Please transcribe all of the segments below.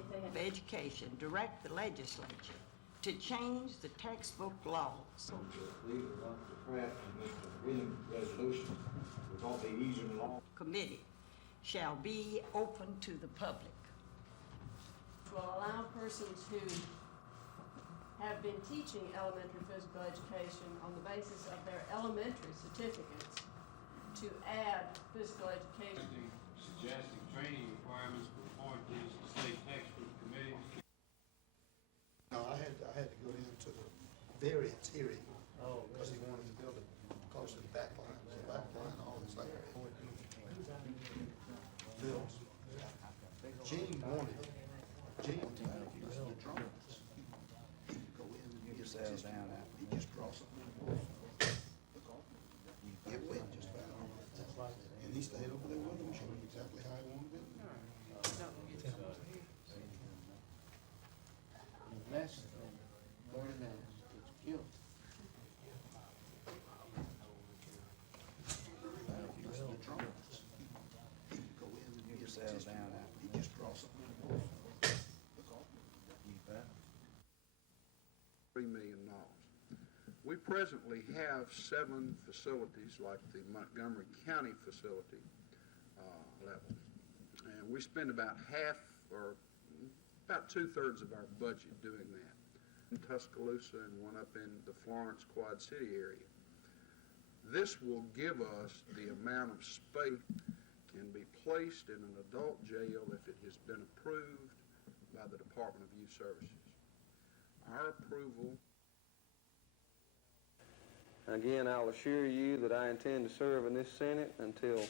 of Education direct the legislature to change the textbook laws. Leave it up to Pratt and Mr. Williams' resolution. We're going to be easing the law. Committee shall be open to the public. Will allow persons who have been teaching elementary physical education on the basis of their elementary certificates to add physical education. Suggesting training requirements for appointees to state textbook committees. No, I had to go into the very interior because he wanted to build it close to the back line. The back line, all this like built. Gene wanted it. Gene wanted to use the drones. He could go in and he just cross it. It went just fine. And he stayed over there with him, showed him exactly how he wanted it. Less than learning that it's guilt. He used the drones. He could go in and he just cross it. $3 million. We presently have 7 facilities like the Montgomery County facility level. And we spend about half or about 2/3 of our budget doing that. In Tuscaloosa and one up in the Florence Quad City area. This will give us the amount of space can be placed in an adult jail if it has been approved by the Department of Youth Services. Our approval. Again, I'll assure you that I intend to serve in this Senate until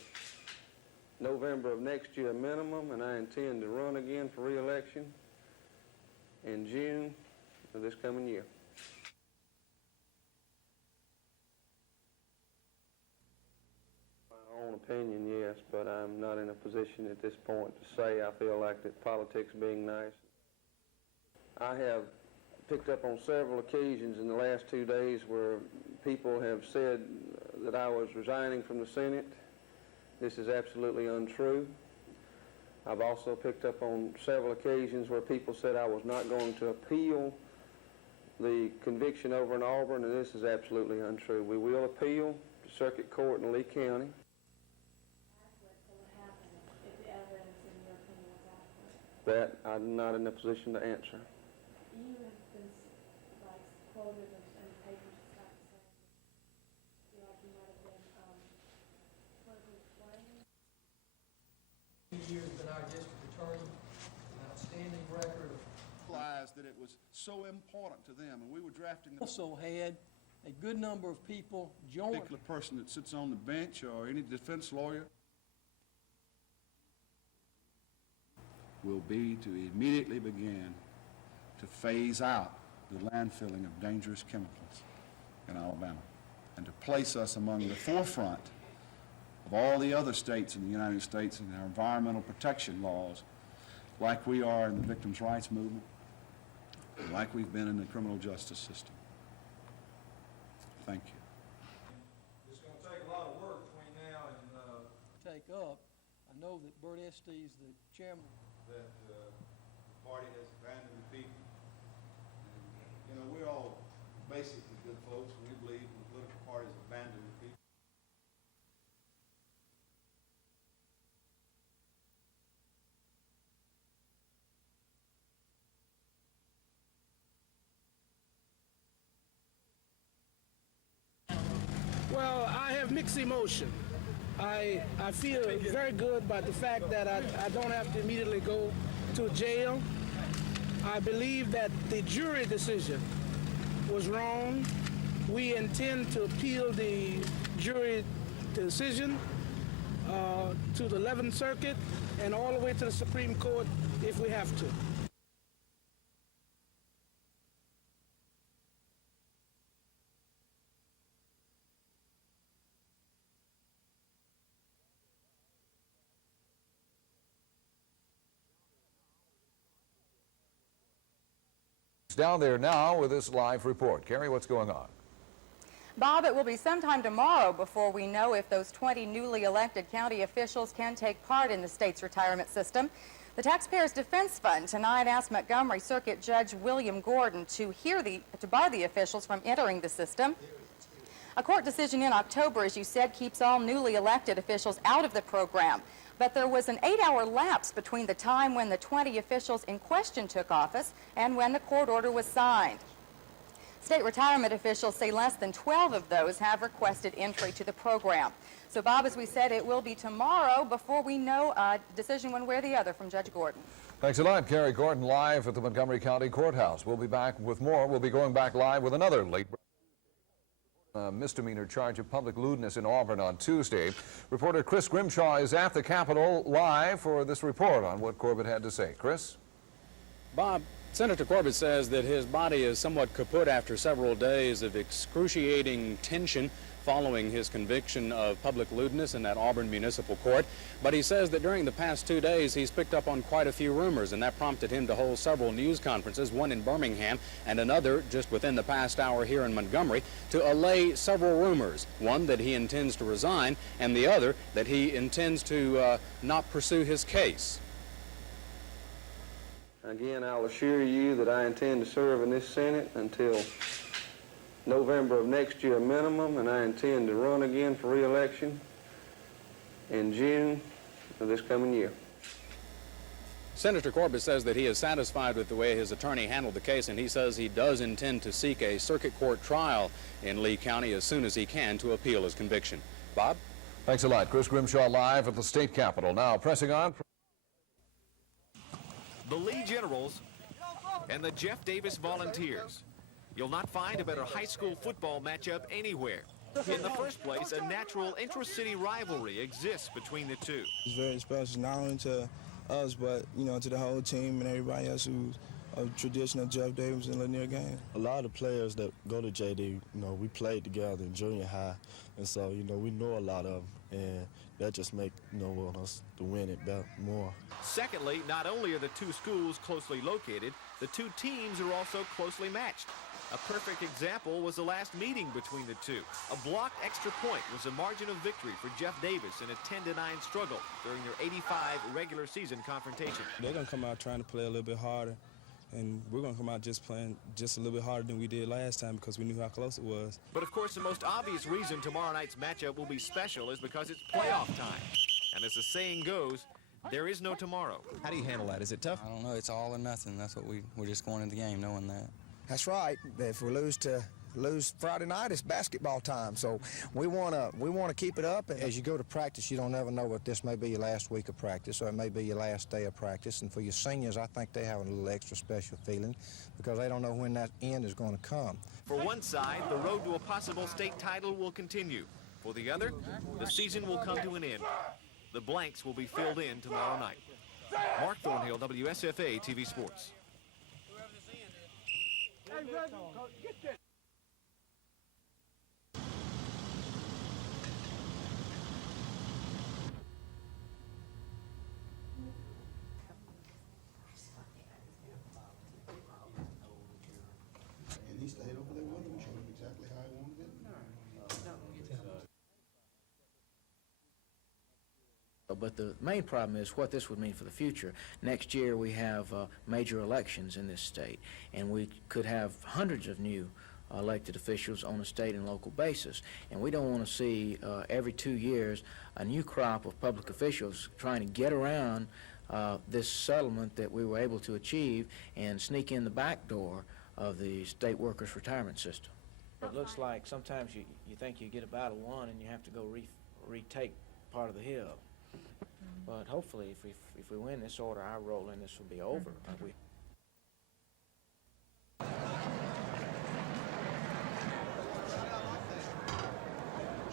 November of next year minimum, and I intend to run again for re-election in June of this coming year. My own opinion, yes, but I'm not in a position at this point to say I feel like that politics being nice. I have picked up on several occasions in the last 2 days where people have said that I was resigning from the Senate. This is absolutely untrue. I've also picked up on several occasions where people said I was not going to appeal the conviction over in Auburn, and this is absolutely untrue. We will appeal to Circuit Court in Lee County. That I'm not in a position to answer. You have been quoted in the papers and stuff saying like you might have been years been our district attorney, an outstanding record of. Realized that it was so important to them, and we were drafting. Also had a good number of people join. A particular person that sits on the bench or any defense lawyer will be to immediately begin to phase out the landfilling of dangerous chemicals in Alabama and to place us among the forefront of all the other states in the United States in our environmental protection laws, like we are in the victims' rights movement, and like we've been in the criminal justice system. Thank you. It's going to take a lot of work between now and take up. I know that Bert Estes, the chairman, that the party has abandoned the people. And, you know, we're all basically good folks, and we believe the political parties abandon the people. Well, I have mixed emotion. I feel very good about the fact that I don't have to immediately go to jail. I believe that the jury decision was wrong. We intend to appeal the jury decision to the 11th Circuit and all the way to the Supreme Court if we have to. Down there now with this live report. Carrie, what's going on? Bob, it will be sometime tomorrow before we know if those 20 newly elected county officials can take part in the state's retirement system. The Taxpayers Defense Fund tonight asked Montgomery Circuit Judge William Gordon to bar the officials from entering the system. A court decision in October, as you said, keeps all newly elected officials out of the program. But there was an 8-hour lapse between the time when the 20 officials in question took office and when the court order was signed. State retirement officials say less than 12 of those have requested entry to the program. So, Bob, as we said, it will be tomorrow before we know a decision one way or the other from Judge Gordon. Thanks a lot, Carrie Gordon, live at the Montgomery County Courthouse. We'll be back with more. We'll be going back live with another late misdemeanor charge of public lewdness in Auburn on Tuesday. Reporter Chris Grimshaw is at the Capitol live for this report on what Corbett had to say. Chris? Bob, Senator Corbett says that his body is somewhat kaput after several days of excruciating tension following his conviction of public lewdness in that Auburn Municipal Court. But he says that during the past 2 days, he's picked up on quite a few rumors, and that prompted him to hold several news conferences, one in Birmingham and another just within the past hour here in Montgomery, to allay several rumors. One that he intends to resign, and the other that he intends to not pursue his case. Again, I'll assure you that I intend to serve in this Senate until November of next year minimum, and I intend to run again for re-election in June of this coming year. Senator Corbett says that he is satisfied with the way his attorney handled the case, and he says he does intend to seek a circuit court trial in Lee County as soon as he can to appeal his conviction. Bob? Thanks a lot. Chris Grimshaw live at the state capitol. Now, pressing on. The Lee Generals and the Jeff Davis Volunteers. You'll not find a better high school football matchup anywhere. In the first place, a natural intra-city rivalry exists between the two. It's very special, not only to us, but, you know, to the whole team and everybody else who's a traditional Jeff Davis and Lanier game. A lot of the players that go to JD, you know, we played together in junior high, and so, you know, we know a lot of them, and that just make, you know, want us to win it more. Secondly, not only are the two schools closely located, the two teams are also closely matched. A perfect example was the last meeting between the two. A blocked extra point was the margin of victory for Jeff Davis in a 10-9 struggle during their 85 regular season confrontation. They're going to come out trying to play a little bit harder, and we're going to come out just playing just a little bit harder than we did last time because we knew how close it was. But of course, the most obvious reason tomorrow night's matchup will be special is because it's playoff time. And as the saying goes, there is no tomorrow. How do you handle that? Is it tough? I don't know. It's all or nothing. That's what we're just going into the game knowing that. That's right. If we lose Friday night, it's basketball time. So we want to keep it up. And as you go to practice, you don't ever know what this may be your last week of practice, or it may be your last day of practice. And for your seniors, I think they have a little extra special feeling because they don't know when that end is going to come. For one side, the road to a possible state title will continue. For the other, the season will come to an end. The blanks will be filled in tomorrow night. Mark Thornhill, WSFA TV Sports. And he stayed over there with him, showed him exactly how he wanted it. But the main problem is what this would mean for the future. Next year we have major elections in this state, and we could have hundreds of new elected officials on a state and local basis. And we don't want to see every 2 years a new crop of public officials trying to get around this settlement that we were able to achieve and sneak in the back door of the state workers' retirement system. It looks like sometimes you think you get a battle won and you have to go retake part of the hill. But hopefully, if we win this order, our role in this will be over.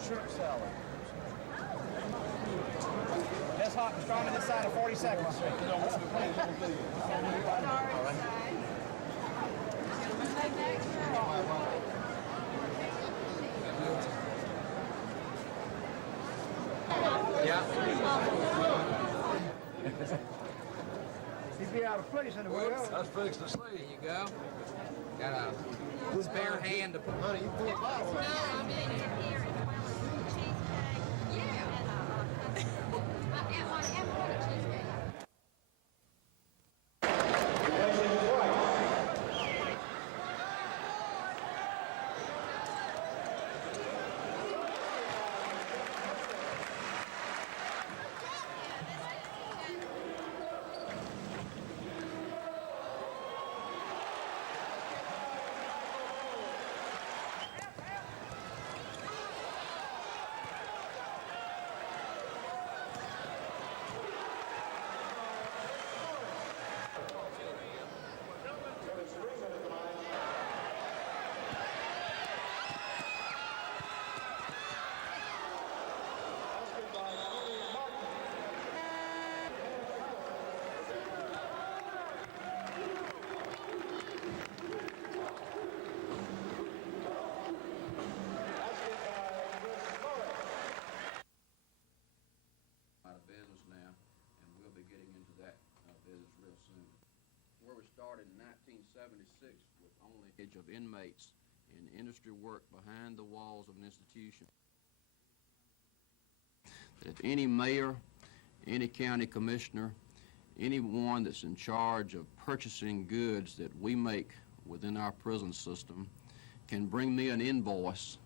Shrimp salad. That's hot and strong on this side of 42nd Street. He'd be out of place anywhere else. I was fixing to sleep. There you go. Got a spare hand to put money. You pull a bottle. No, I mean here. only of inmates in industry work behind the walls of an institution. That if any mayor, any county commissioner, anyone that's in charge of purchasing goods that we make within our prison system can bring me an invoice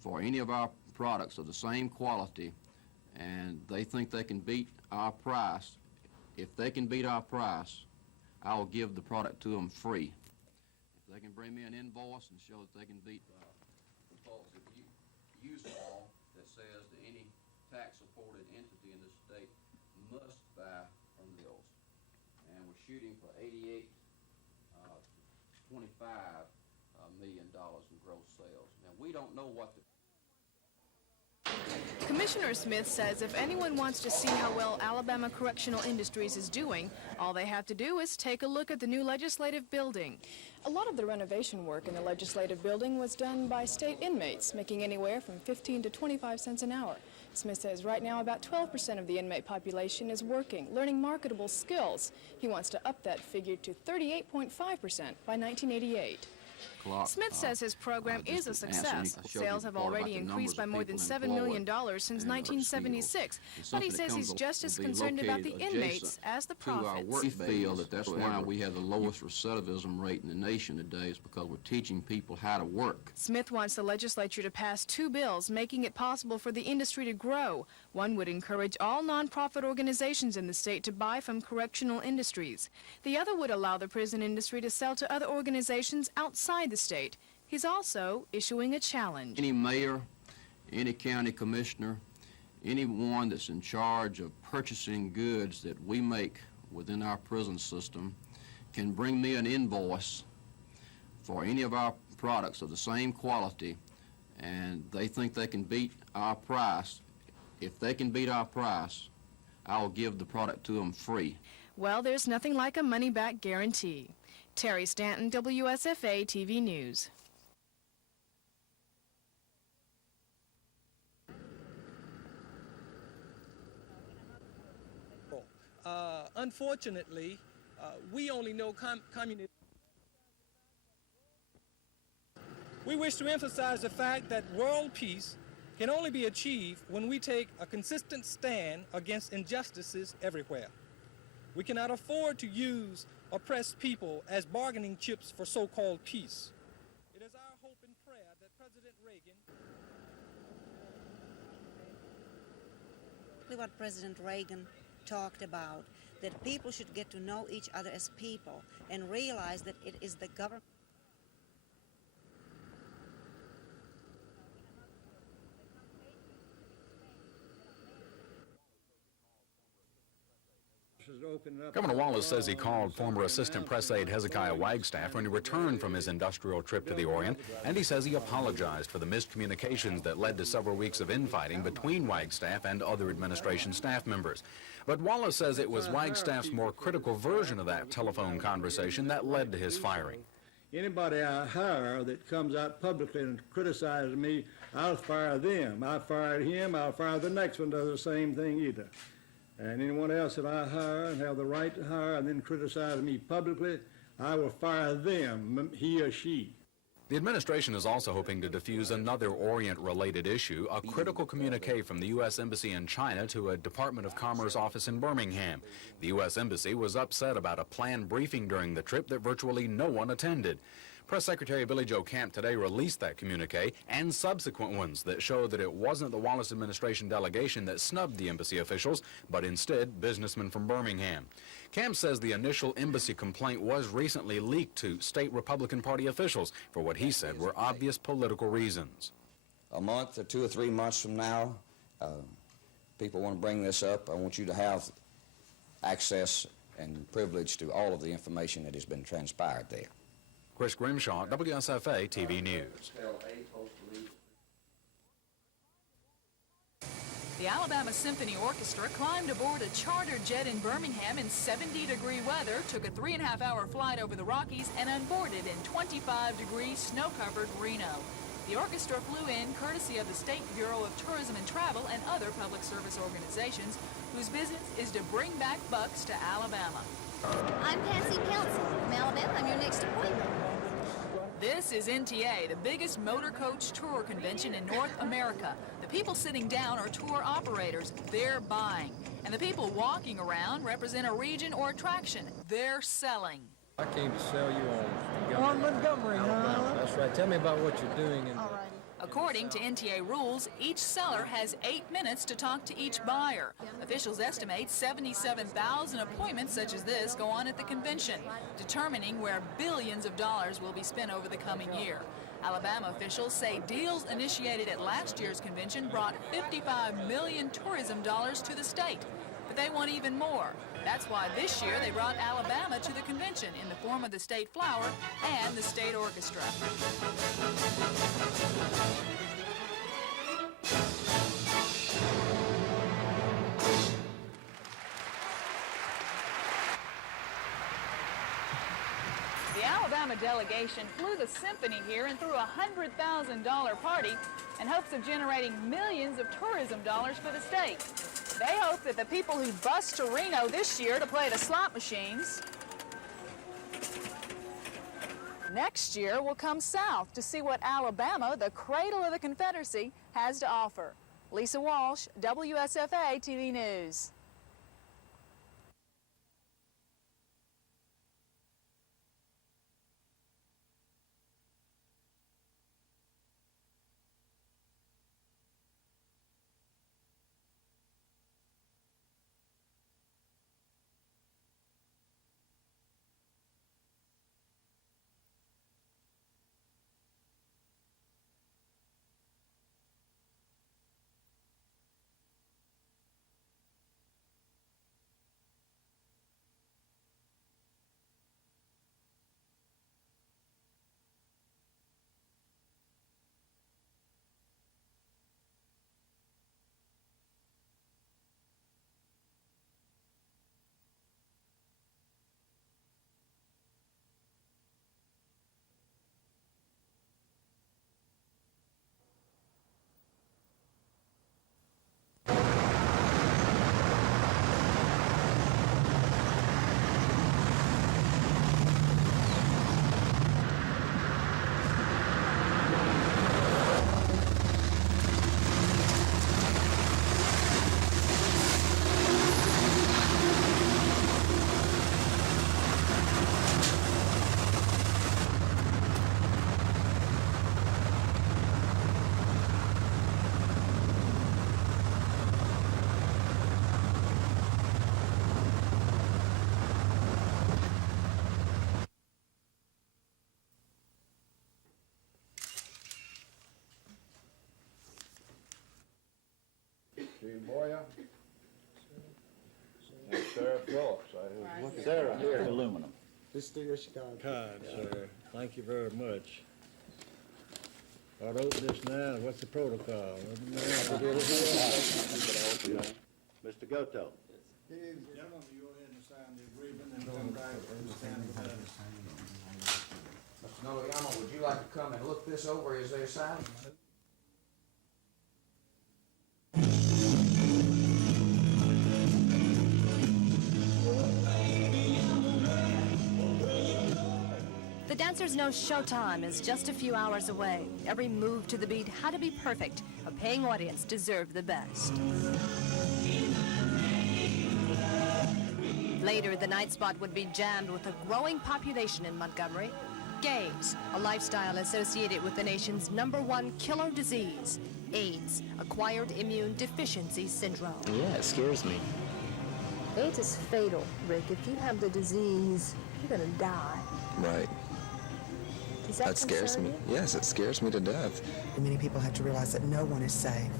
for any of our products of the same quality, and they think they can beat our price, if they can beat our price, I will give the product to them free. If they can bring me an invoice and show that they can beat compulsive use law that says that any tax-supported entity in this state must buy from mills. And we're shooting for $25 million in gross sales. Now, we don't know what the Commissioner Smith says if anyone wants to see how well Alabama Correctional Industries is doing, all they have to do is take a look at the new legislative building. A lot of the renovation work in the legislative building was done by state inmates, making anywhere from 15 to 25 cents an hour. Smith says right now about 12% of the inmate population is working, learning marketable skills. He wants to up that figure to 38.5% by 1988. Smith says his program is a success. Sales have already increased by more than $7 million since 1976, but he says he's just as concerned about the inmates as the profits. We feel that that's why we have the lowest recidivism rate in the nation today, is because we're teaching people how to work. Smith wants the legislature to pass 2 bills making it possible for the industry to grow. One would encourage all nonprofit organizations in the state to buy from correctional industries. The other would allow the prison industry to sell to other organizations outside the state. He's also issuing a challenge. Any mayor, any county commissioner, anyone that's in charge of purchasing goods that we make within our prison system can bring me an invoice for any of our products of the same quality, and they think they can beat our price. If they can beat our price, I'll give the product to them free. Well, there's nothing like a money-back guarantee. Terry Stanton, WSFA TV News. Unfortunately, we only know communism. We wish to emphasize the fact that world peace can only be achieved when we take a consistent stand against injustices everywhere. We cannot afford to use oppressed people as bargaining chips for so-called peace. It is our hope and prayer that President Reagan... What President Reagan talked about, that people should get to know each other as people and realize that it is the government. Governor Wallace says he called former Assistant Press Aide Hezekiah Wagstaff when he returned from his industrial trip to the Orient, and he says he apologized for the miscommunications that led to several weeks of infighting between Wagstaff and other administration staff members. But Wallace says it was Wagstaff's more critical version of that telephone conversation that led to his firing. Anybody I hire that comes out publicly and criticizes me, I'll fire them. I fired him, I'll fire the next one does the same thing either. And anyone else that I hire and have the right to hire and then criticize me publicly, I will fire them, he or she. The administration is also hoping to defuse another Orient-related issue, a critical communique from the U.S. Embassy in China to a Department of Commerce office in Birmingham. The U.S. Embassy was upset about a planned briefing during the trip that virtually no one attended. Press Secretary Billy Joe Camp today released that communique and subsequent ones that show that it wasn't the Wallace administration delegation that snubbed the embassy officials, but instead businessmen from Birmingham. Camp says the initial embassy complaint was recently leaked to state Republican Party officials for what he said were obvious political reasons. A month or 2 or 3 months from now, people want to bring this up. I want you to have access and privilege to all of the information that has been transpired there. Chris Grimshaw, WSFA TV News. The Alabama Symphony Orchestra climbed aboard a charter jet in Birmingham in 70-degree weather, took a 3.5-hour flight over the Rockies, and unboarded in 25-degree snow-covered Reno. The orchestra flew in courtesy of the State Bureau of Tourism and Travel and other public service organizations whose business is to bring back bucks to Alabama. I'm Patsy Pouncey from Alabama. I'm your next appointment. This is NTA, the biggest motor coach tour convention in North America. The people sitting down are tour operators. They're buying. And the people walking around represent a region or attraction. They're selling. I came to sell you on Montgomery, huh? That's right. Tell me about what you're doing. According to NTA rules, each seller has 8 minutes to talk to each buyer. Officials estimate 77,000 appointments such as this go on at the convention, determining where billions of dollars will be spent over the coming year. Alabama officials say deals initiated at last year's convention brought $55 million tourism dollars to the state. But they want even more. That's why this year they brought Alabama to the convention in the form of the state flower and the state orchestra. The Alabama delegation flew the symphony here and threw a $100,000 party in hopes of generating millions of tourism dollars for the state. They hope that the people who bus to Reno this year to play the slot machines next year will come south to see what Alabama, the cradle of the Confederacy, has to offer. Lisa Walsh, WSFA TV News. Boya. And Sarah Phillips. Sarah here. Aluminum. This is your Chicago. Kind, sir. Thank you very much. I wrote this now. What's the protocol? Mr. Goto. Gentlemen, you go ahead and sign the agreement and go back and stand with us. Mr. Noliyama, would you like to come and look this over as they're signing? The dancers know showtime is just a few hours away. Every move to the beat had to be perfect. A paying audience deserved the best. Later, the night spot would be jammed with a growing population in Montgomery. Gays, a lifestyle associated with the nation's #1 killer disease, AIDS, acquired immune deficiency syndrome. Yeah, it scares me. AIDS is fatal, Rick. If you have the disease, you're gonna die. Right. Does that scares me. concern you? Yes, it scares me to death. Many people have to realize that no one is safe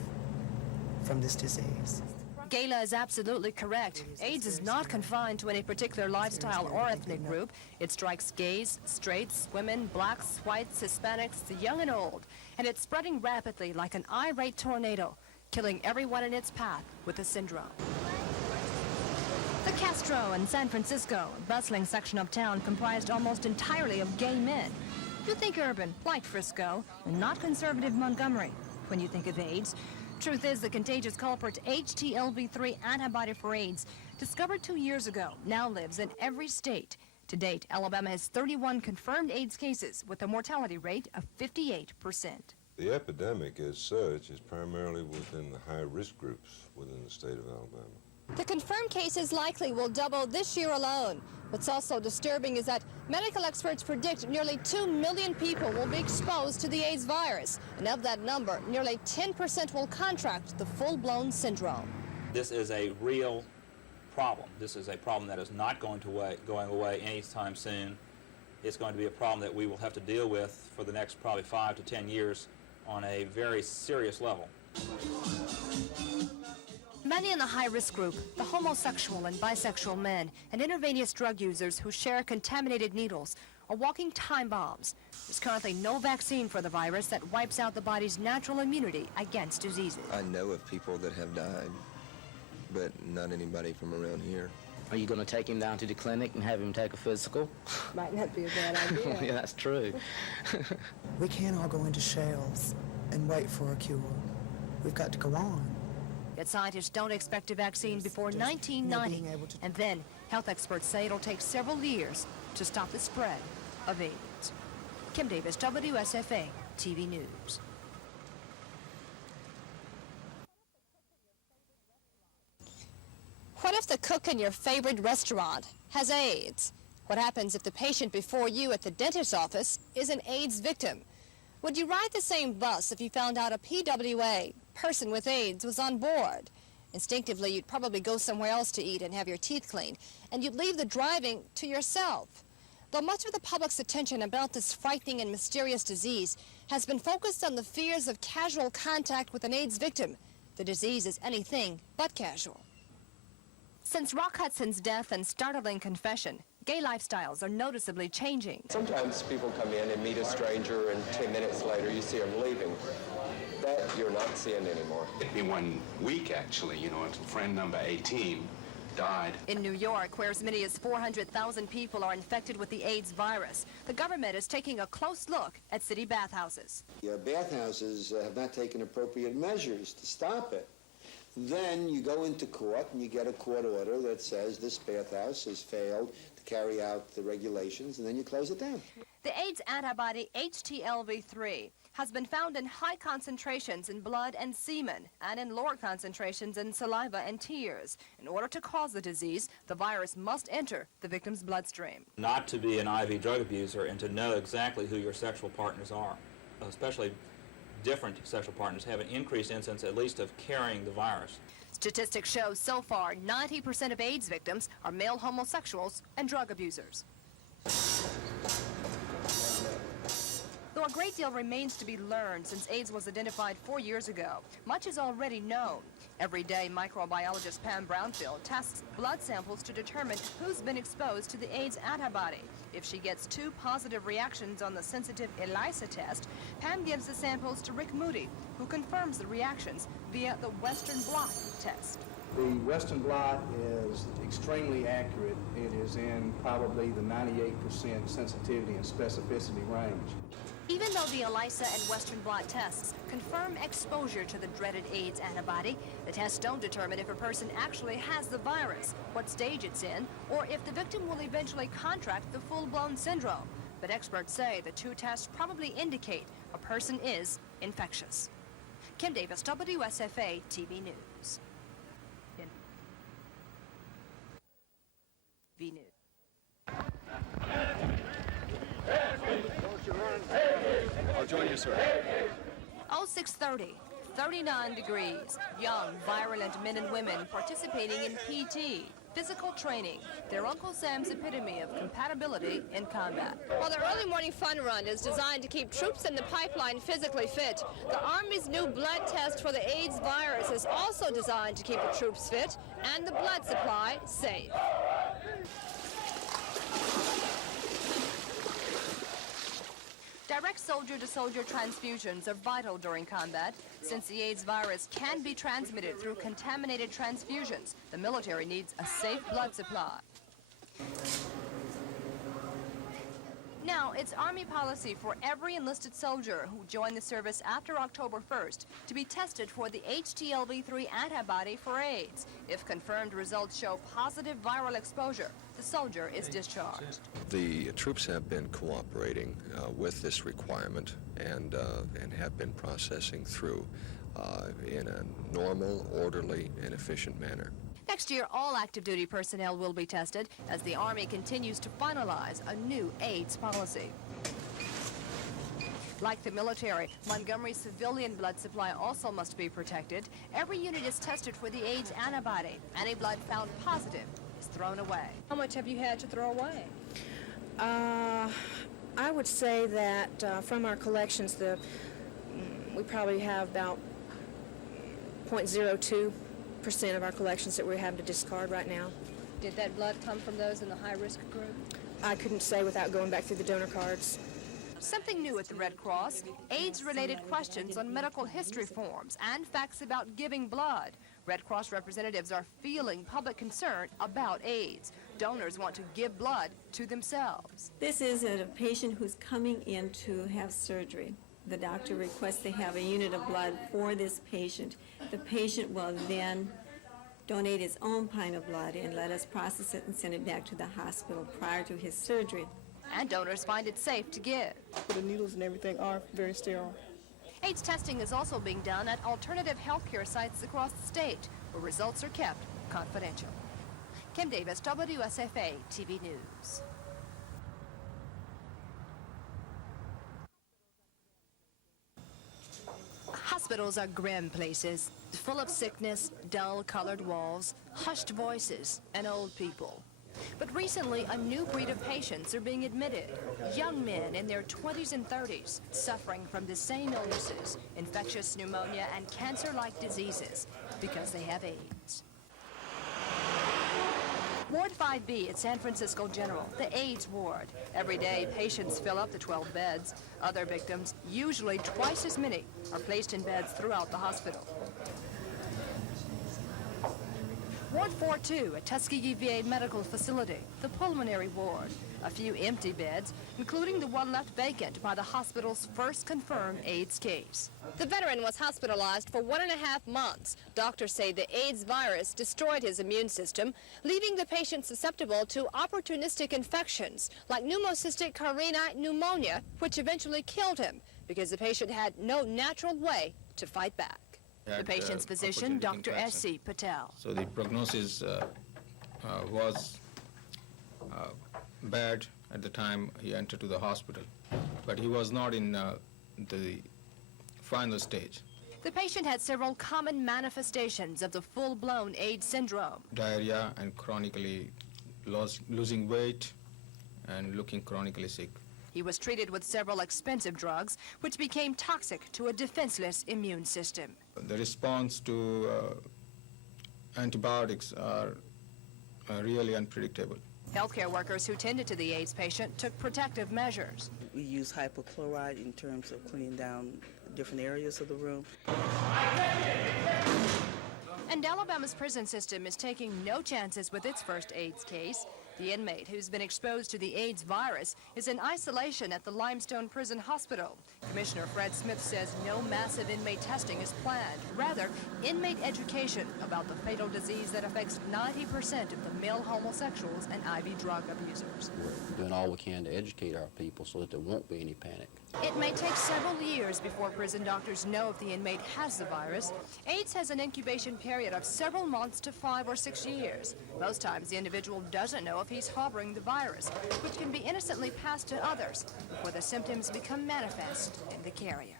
from this disease. Gayla is absolutely correct. AIDS is not confined to any particular lifestyle or ethnic group. It strikes gays, straights, women, blacks, whites, Hispanics, the young and old. And it's spreading rapidly like an irate tornado, killing everyone in its path with the syndrome. The Castro in San Francisco, a bustling section of town comprised almost entirely of gay men. You think urban, like Frisco, and not conservative Montgomery. When you think of AIDS, truth is the contagious culprit HTLV3 antibody for AIDS, discovered 2 years ago, now lives in every state. To date, Alabama has 31 confirmed AIDS cases with a mortality rate of 58%. The epidemic as such is primarily within the high-risk groups within the state of Alabama. The confirmed cases likely will double this year alone. What's also disturbing is that medical experts predict nearly 2 million people will be exposed to the AIDS virus. And of that number, nearly 10% will contract the full-blown syndrome. This is a real problem. This is a problem that is not going away anytime soon. It's going to be a problem that we will have to deal with for the next probably 5 to 10 years on a very serious level. Many in the high-risk group, the homosexual and bisexual men, and intravenous drug users who share contaminated needles, are walking time bombs. There's currently no vaccine for the virus that wipes out the body's natural immunity against diseases. I know of people that have died, but not anybody from around here. Are you going to take him down to the clinic and have him take a physical? Might not be a bad idea. Yeah, that's true. We can't all go into shells and wait for a cure. We've got to go on. Yet scientists don't expect a vaccine before 1990, and then health experts say it'll take several years to stop the spread of AIDS. Kim Davis, WSFA TV News. What if the cook in your favorite restaurant has AIDS? What happens if the patient before you at the dentist's office is an AIDS victim? Would you ride the same bus if you found out a PWA, person with AIDS, was on board? Instinctively, you'd probably go somewhere else to eat and have your teeth cleaned, and you'd leave the driving to yourself. But much of the public's attention about this frightening and mysterious disease has been focused on the fears of casual contact with an AIDS victim. The disease is anything but casual. Since Rock Hudson's death and startling confession, gay lifestyles are noticeably changing. Sometimes people come in and meet a stranger, and 10 minutes later you see them leaving. That you're not seeing anymore. In 1 week, actually, friend number 18 died. In New York, where as many as 400,000 people are infected with the AIDS virus, the government is taking a close look at city bathhouses. Bathhouses have not taken appropriate measures to stop it. Then you go into court and you get a court order that says this bathhouse has failed to carry out the regulations, and then you close it down. The AIDS antibody HTLV3 has been found in high concentrations in blood and semen and in lower concentrations in saliva and tears. In order to cause the disease, the virus must enter the victim's bloodstream. Not to be an IV drug abuser and to know exactly who your sexual partners are, especially different sexual partners, have an increased incidence at least of carrying the virus. Statistics show so far 90% of AIDS victims are male homosexuals and drug abusers. Though a great deal remains to be learned since AIDS was identified 4 years ago, much is already known. Every day, microbiologist Pam Brownfield tests blood samples to determine who's been exposed to the AIDS antibody. If she gets 2 positive reactions on the sensitive ELISA test, Pam gives the samples to Rick Moody, who confirms the reactions via the Western blot test. The Western blot is extremely accurate. It is in probably the 98% sensitivity and specificity range. Even though the ELISA and Western blot tests confirm exposure to the dreaded AIDS antibody, the tests don't determine if a person actually has the virus, what stage it's in, or if the victim will eventually contract the full-blown syndrome. But experts say the 2 tests probably indicate a person is infectious. Kim Davis, WSFA TV News. V News. I'll join you, sir. 0630, 39 degrees. Young, virulent men and women participating in PT, physical training. Their Uncle Sam's epitome of compatibility in combat. While the early morning fun run is designed to keep troops in the pipeline physically fit, the Army's new blood test for the AIDS virus is also designed to keep the troops fit and the blood supply safe. Direct soldier-to-soldier transfusions are vital during combat. Since the AIDS virus can be transmitted through contaminated transfusions, the military needs a safe blood supply. Now, it's Army policy for every enlisted soldier who joined the service after October 1st to be tested for the HTLV-3 antibody for AIDS. If confirmed results show positive viral exposure, the soldier is discharged. The troops have been cooperating with this requirement and have been processing through in a normal, orderly, and efficient manner. Next year, all active duty personnel will be tested as the Army continues to finalize a new AIDS policy. Like the military, Montgomery's civilian blood supply also must be protected. Every unit is tested for the AIDS antibody. Any blood found positive is thrown away. How much have you had to throw away? I would say that from our collections, we probably have about 0.02% of our collections that we're having to discard right now. Did that blood come from those in the high-risk group? I couldn't say without going back through the donor cards. Something new at the Red Cross, AIDS-related questions on medical history forms and facts about giving blood. Red Cross representatives are feeling public concern about AIDS. Donors want to give blood to themselves. This is a patient who's coming in to have surgery. The doctor requests they have a unit of blood for this patient. The patient will then donate his own pint of blood and let us process it and send it back to the hospital prior to his surgery. And donors find it safe to give. The needles and everything are very sterile. AIDS testing is also being done at alternative healthcare sites across the state, where results are kept confidential. Kim Davis, WSFA TV News. Hospitals are grim places, full of sickness, dull-colored walls, hushed voices, and old people. But recently, a new breed of patients are being admitted. Young men in their 20s and 30s, suffering from the same illnesses, infectious pneumonia and cancer-like diseases, because they have AIDS. Ward 5B at San Francisco General, the AIDS ward. Every day, patients fill up the 12 beds. Other victims, usually twice as many, are placed in beds throughout the hospital. Ward 4-2 at Tuskegee VA Medical Facility, the pulmonary ward. A few empty beds, including the one left vacant by the hospital's first confirmed AIDS case. The veteran was hospitalized for 1.5 months. Doctors say the AIDS virus destroyed his immune system, leaving the patient susceptible to opportunistic infections like pneumocystic carinite pneumonia, which eventually killed him because the patient had no natural way to fight back. The patient's physician, Dr. S.C. Patel. So the prognosis was bad at the time he entered to the hospital, but he was not in the final stage. The patient had several common manifestations of the full-blown AIDS syndrome. Diarrhea and chronically losing weight and looking chronically sick. He was treated with several expensive drugs, which became toxic to a defenseless immune system. The response to antibiotics are really unpredictable. Healthcare workers who tended to the AIDS patient took protective measures. We use hypochlorite in terms of cleaning down different areas of the room. And Alabama's prison system is taking no chances with its first AIDS case. The inmate who's been exposed to the AIDS virus is in isolation at the Limestone Prison Hospital. Commissioner Fred Smith says no massive inmate testing is planned. Rather, inmate education about the fatal disease that affects 90% of the male homosexuals and IV drug abusers. We're doing all we can to educate our people so that there won't be any panic. It may take several years before prison doctors know if the inmate has the virus. AIDS has an incubation period of several months to 5 or 6 years. Most times the individual doesn't know if he's harboring the virus, which can be innocently passed to others before the symptoms become manifest in the carrier.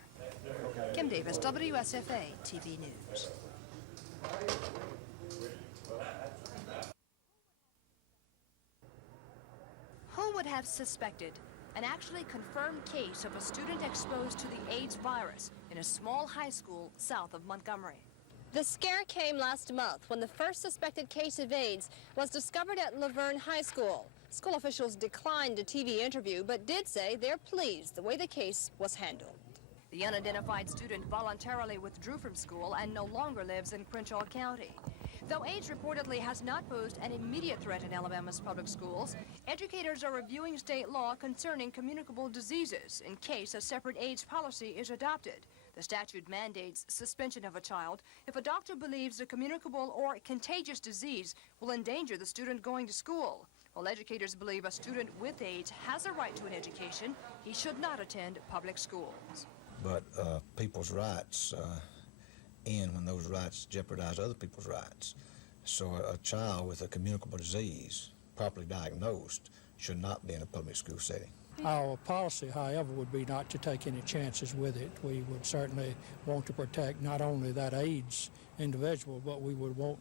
Kim Davis, WSFA TV News. Who would have suspected an actually confirmed case of a student exposed to the AIDS virus in a small high school south of Montgomery? The scare came last month when the first suspected case of AIDS was discovered at Laverne High School. School officials declined a TV interview, but did say they're pleased the way the case was handled. The unidentified student voluntarily withdrew from school and no longer lives in Crenshaw County. Though AIDS reportedly has not posed an immediate threat in Alabama's public schools, educators are reviewing state law concerning communicable diseases in case a separate AIDS policy is adopted. The statute mandates suspension of a child if a doctor believes a communicable or contagious disease will endanger the student going to school. While educators believe a student with AIDS has a right to an education, he should not attend public schools. But people's rights end when those rights jeopardize other people's rights. So a child with a communicable disease, properly diagnosed, should not be in a public school setting. Our policy, however, would be not to take any chances with it. We would certainly want to protect not only that AIDS individual, but we would want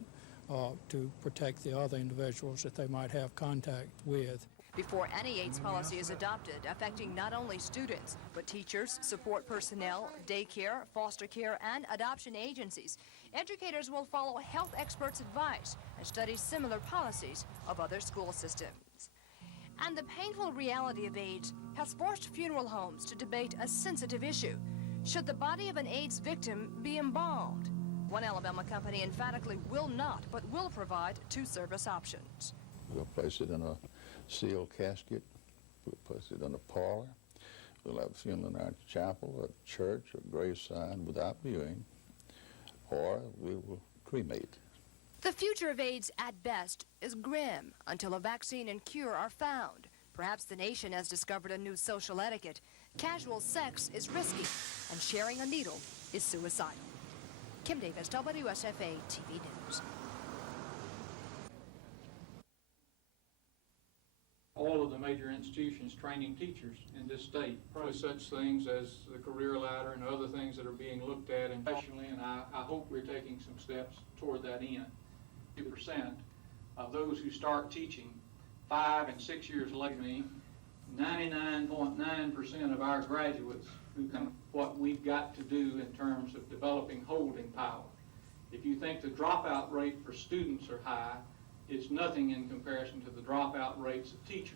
to protect the other individuals that they might have contact with. Before any AIDS policy is adopted, affecting not only students, but teachers, support personnel, daycare, foster care, and adoption agencies, educators will follow health experts' advice and study similar policies of other school systems. And the painful reality of AIDS has forced funeral homes to debate a sensitive issue. Should the body of an AIDS victim be embalmed? One Alabama company emphatically will not, but will provide two service options. We'll place it in a sealed casket. We'll place it in a parlor. We'll have a funeral in our chapel, a church, a graveside without viewing, or we will cremate. The future of AIDS, at best, is grim until a vaccine and cure are found. Perhaps the nation has discovered a new social etiquette. Casual sex is risky, and sharing a needle is suicidal. Kim Davis, WSFA TV News. All of the major institutions training teachers in this state, probably such things as the career ladder and other things that are being looked at professionally, and I hope we're taking some steps toward that end. 2% of those who start teaching 5 and 6 years later, 99.9% of our graduates who come, what we've got to do in terms of developing holding power. If you think the dropout rate for students are high, it's nothing in comparison to the dropout rates of teachers.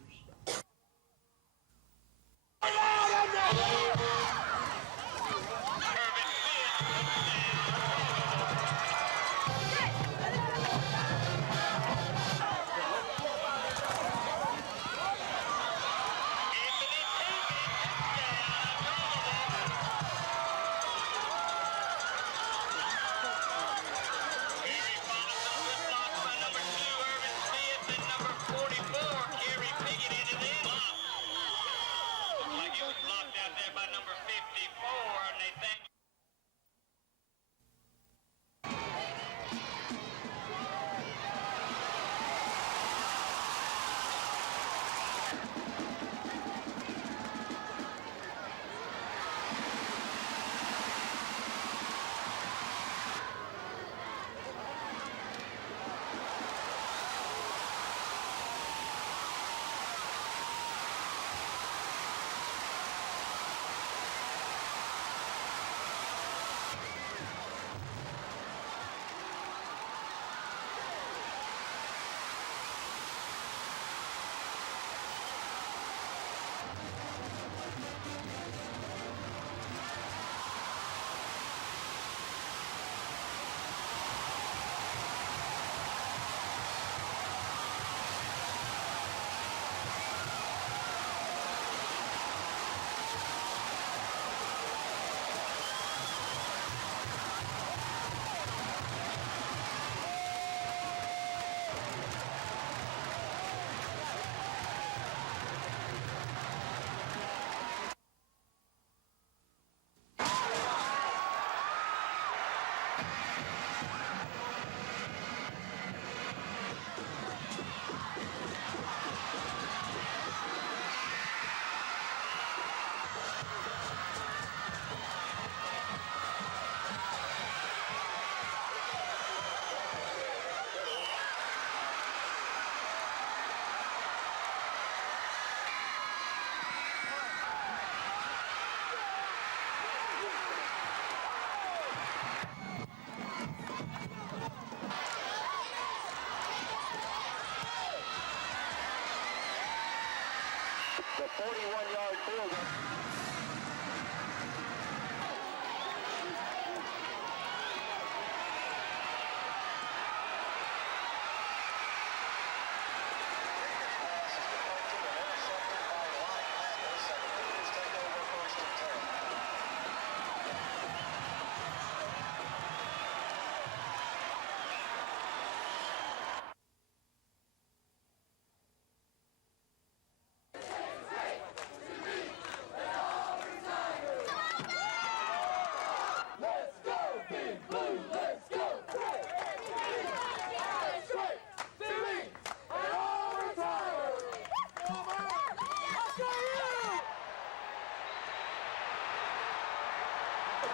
The 41-yard field goal.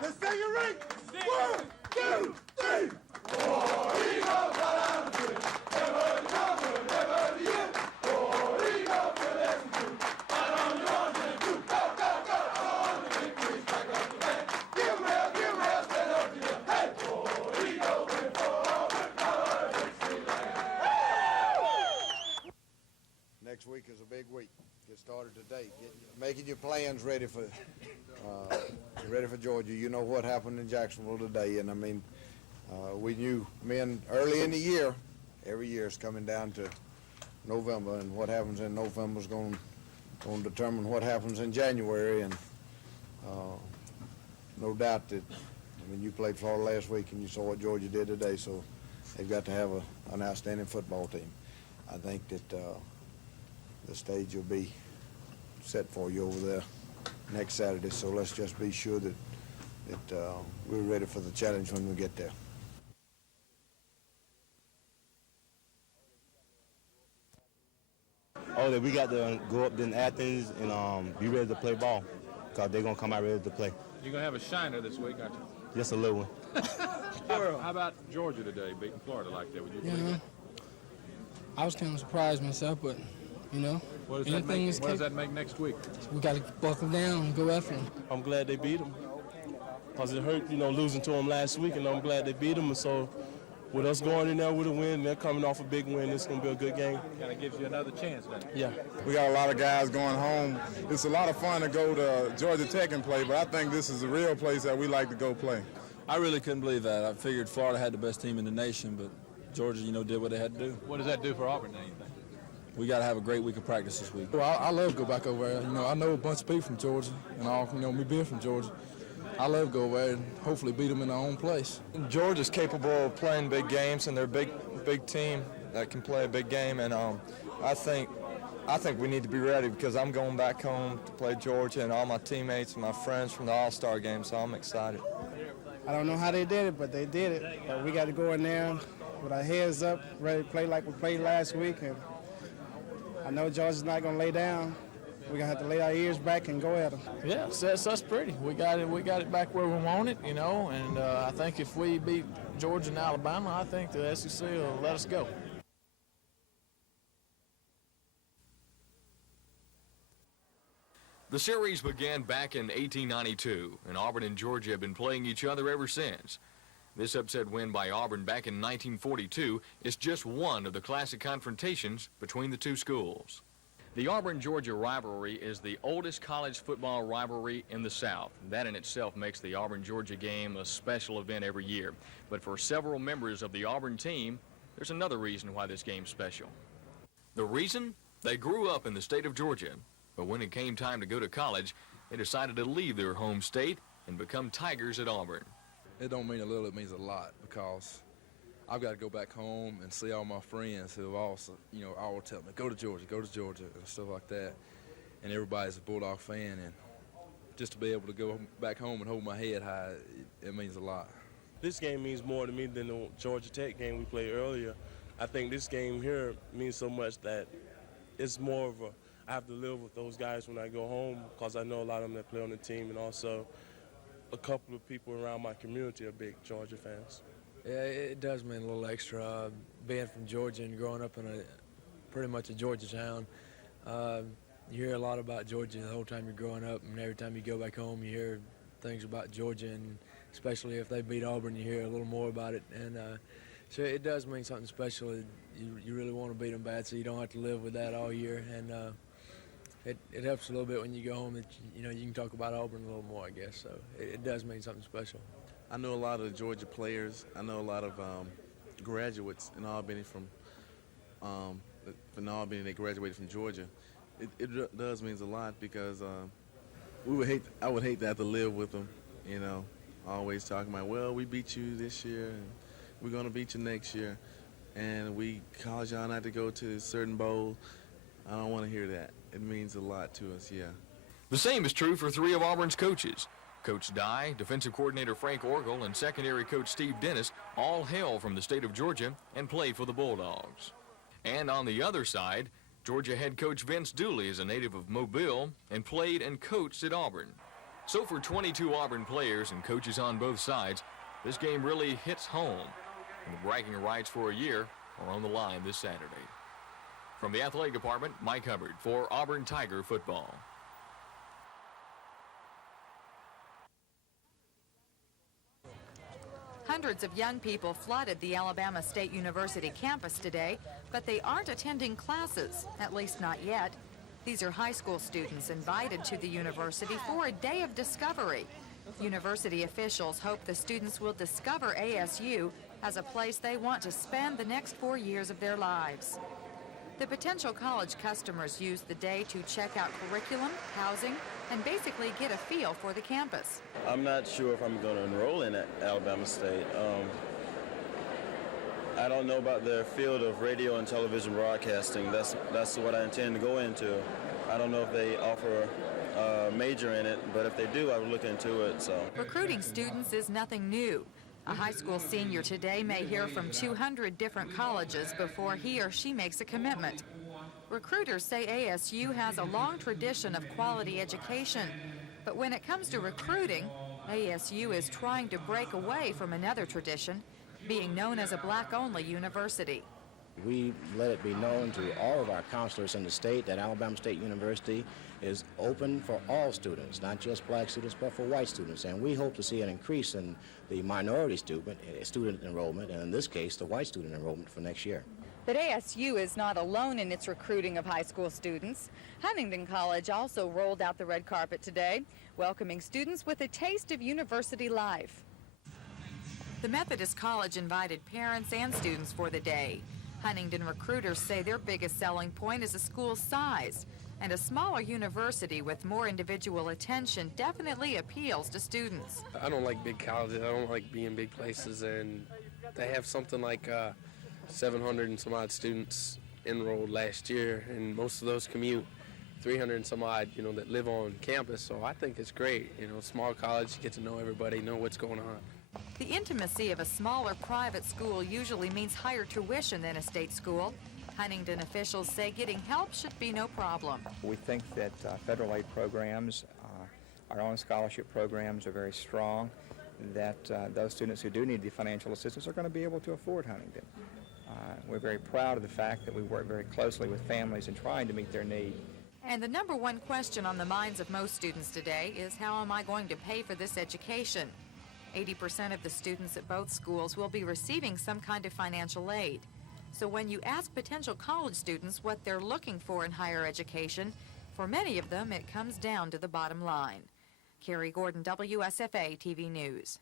Let's take it right. 1, 2, 3. War Eagle, fly down the tree. Never to conquer, never to yield. War Eagle, to listen to. Fight on your own and do. Go, go, go. On the victory, strike up the band. Give 'em hell, stand up to you. Hey, War Eagle, win for Auburn, color Dixieland. Next week is a big week. Get started today. Making your plans ready for Georgia. You know what happened in Jacksonville today, and I mean, we knew men early in the year. Every year it's coming down to November, and what happens in November is going to determine what happens in January. And no doubt that, I mean, you played Florida last week, and you saw what Georgia did today. So they've got to have an outstanding football team. I think that the stage will be set for you over there next Saturday. So let's just be sure that we're ready for the challenge when we get there. Oh, that we got to go up in Athens and be ready to play ball, because they're going to come out ready to play. You're going to have a shiner this week, aren't you? Just a little one. How about Georgia today, beating Florida like that? Would you believe it? I was kind of surprised myself, but, you know, What does that make next week? We got to buckle down and go after them. I'm glad they beat them, because it hurt, you know, losing to them last week, and I'm glad they beat them. And so with us going in there with a win, they're coming off a big win, it's going to be a good game. Kind of gives you another chance, doesn't it? Yeah. We got a lot of guys going home. It's a lot of fun to go to Georgia Tech and play, but I think this is the real place that we like to go play. I really couldn't believe that. I figured Florida had the best team in the nation, but Georgia, you know, did what they had to do. What does that do for Auburn now, you think? We got to have a great week of practice this week. Well, I love to go back over there. You know, I know a bunch of people from Georgia, and all, you know, me being from Georgia. I love to go over there and hopefully beat them in their own place. Georgia's capable of playing big games, and they're a big team that can play a big game. And I think we need to be ready, because I'm going back home to play Georgia, and all my teammates and my friends from the All-Star game, so I'm excited. I don't know how they did it, but they did it. But we got to go in there with our heads up, ready to play like we played last week. And I know Georgia's not going to lay down. We're going to have to lay our ears back and go at them. Yeah, sets us pretty. We got it back where we want it, you know, and I think if we beat Georgia and Alabama, I think the SEC will let us go. The series began back in 1892, and Auburn and Georgia have been playing each other ever since. This upset win by Auburn back in 1942 is just one of the classic confrontations between the two schools. The Auburn-Georgia rivalry is the oldest college football rivalry in the South. That in itself makes the Auburn-Georgia game a special event every year. But for several members of the Auburn team, there's another reason why this game's special. The reason? They grew up in the state of Georgia, but when it came time to go to college, they decided to leave their home state and become Tigers at Auburn. It don't mean a little, it means a lot, because I've got to go back home and see all my friends who have also, you know, all tell me, go to Georgia, and stuff like that. And everybody's a Bulldog fan, and just to be able to go back home and hold my head high, it means a lot. This game means more to me than the Georgia Tech game we played earlier. I think this game here means so much that it's more of I have to live with those guys when I go home, because I know a lot of them that play on the team, and also a couple of people around my community are big Georgia fans. Yeah, it does mean a little extra, being from Georgia and growing up in pretty much a Georgia town. You hear a lot about Georgia the whole time you're growing up, and every time you go back home, you hear things about Georgia, and especially if they beat Auburn, you hear a little more about it. And so it does mean something special. You really want to beat them bad, so you don't have to live with that all year. And it helps a little bit when you go home that you know you can talk about Auburn a little more, I guess. So it does mean something special. I know a lot of the Georgia players. I know a lot of graduates in Albany from Albany. They graduated from Georgia. It does mean a lot, because I would hate to have to live with them. You know, always talking about, well, we beat you this year, and we're gonna beat you next year, and we caused y'all not to go to a certain bowl. I don't want to hear that. It means a lot to us, yeah. The same is true for three of Auburn's coaches. Coach Dye, defensive coordinator Frank Orgel, and secondary coach Steve Dennis all hail from the state of Georgia and play for the Bulldogs. And on the other side, Georgia head coach Vince Dooley is a native of Mobile and played and coached at Auburn. So for 22 Auburn players and coaches on both sides, this game really hits home. And the bragging rights for a year are on the line this Saturday. From the athletic department, Mike Hubbard for Auburn Tiger football. Hundreds of young people flooded the Alabama State University campus today, but they aren't attending classes, at least not yet. These are high school students invited to the university for a day of discovery. University officials hope the students will discover ASU as a place they want to spend the next 4 years of their lives. The potential college customers use the day to check out curriculum, housing, and basically get a feel for the campus. I'm not sure if I'm going to enroll in Alabama State. I don't know about their field of radio and television broadcasting. That's what I intend to go into. I don't know if they offer a major in it, but if they do, I would look into it. So recruiting students is nothing new. A high school senior today may hear from 200 different colleges before he or she makes a commitment. Recruiters say ASU has a long tradition of quality education, but when it comes to recruiting, ASU is trying to break away from another tradition, being known as a black-only university. We let it be known to all of our counselors in the state that Alabama State University is open for all students, not just black students, but for white students. And we hope to see an increase in the minority student enrollment, and in this case, the white student enrollment for next year. But ASU is not alone in its recruiting of high school students. Huntingdon College also rolled out the red carpet today, welcoming students with a taste of university life. The Methodist College invited parents and students for the day. Huntingdon recruiters say their biggest selling point is the school's size, and a smaller university with more individual attention definitely appeals to students. I don't like big colleges. I don't like being big places, and they have something like 700 and some odd students enrolled last year, and most of those commute 300 and some odd, that live on campus. So I think it's great. Small college, you get to know everybody, know what's going on. The intimacy of a smaller private school usually means higher tuition than a state school. Huntingdon officials say getting help should be no problem. We think that federal aid programs, our own scholarship programs are very strong, that those students who do need the financial assistance are going to be able to afford Huntingdon. We're very proud of the fact that we work very closely with families in trying to meet their need. And the number one question on the minds of most students today is, how am I going to pay for this education? 80% of the students at both schools will be receiving some kind of financial aid. So when you ask potential college students what they're looking for in higher education, for many of them it comes down to the bottom line. Carrie Gordon, WSFA TV News.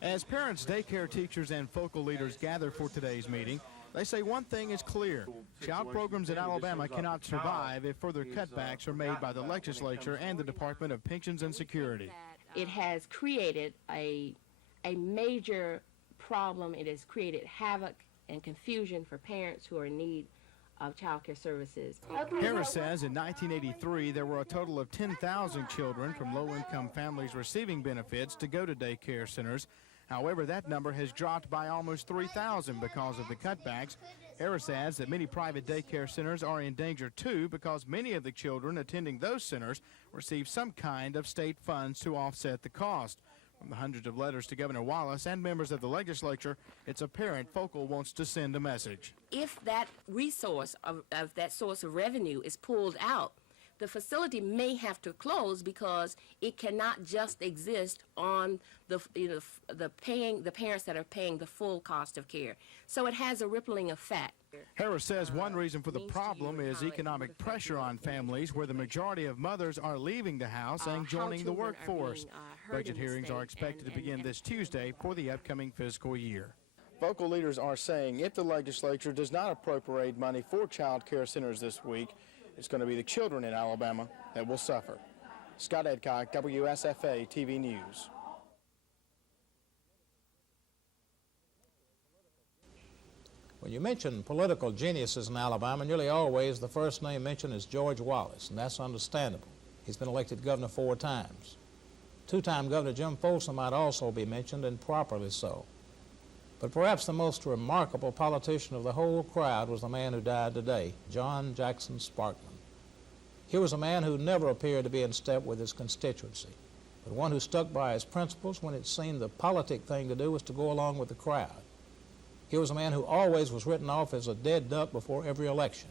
As parents, daycare teachers, and focal leaders gather for today's meeting, they say one thing is clear. Child programs in Alabama cannot survive if further cutbacks are made by the legislature and the Department of Pensions and Security. It has created a major problem. It has created havoc and confusion for parents who are in need of child care services. Harris says in 1983 there were a total of 10,000 children from low-income families receiving benefits to go to daycare centers. However, that number has dropped by almost 3,000 because of the cutbacks. Harris adds that many private daycare centers are in danger too because many of the children attending those centers receive some kind of state funds to offset the cost. From the hundreds of letters to Governor Wallace and members of the legislature, it's apparent Focal wants to send a message. If that resource of that source of revenue is pulled out, the facility may have to close because it cannot just exist on the parents that are paying the full cost of care. So it has a rippling effect. Harris says one reason for the problem is economic pressure on families where the majority of mothers are leaving the house and joining the workforce. Budget hearings are expected to begin this Tuesday for the upcoming fiscal year. Focal leaders are saying if the legislature does not appropriate money for child care centers this week, it's going to be the children in Alabama that will suffer. Scott Edcock, WSFA TV News. When you mention political geniuses in Alabama, nearly always the first name mentioned is George Wallace, and that's understandable. He's been elected governor 4 times. Two-time Governor Jim Folsom might also be mentioned, and properly so. But perhaps the most remarkable politician of the whole crowd was the man who died today, John Jackson Sparkman. He was a man who never appeared to be in step with his constituency, but one who stuck by his principles when it seemed the politic thing to do was to go along with the crowd. He was a man who always was written off as a dead duck before every election,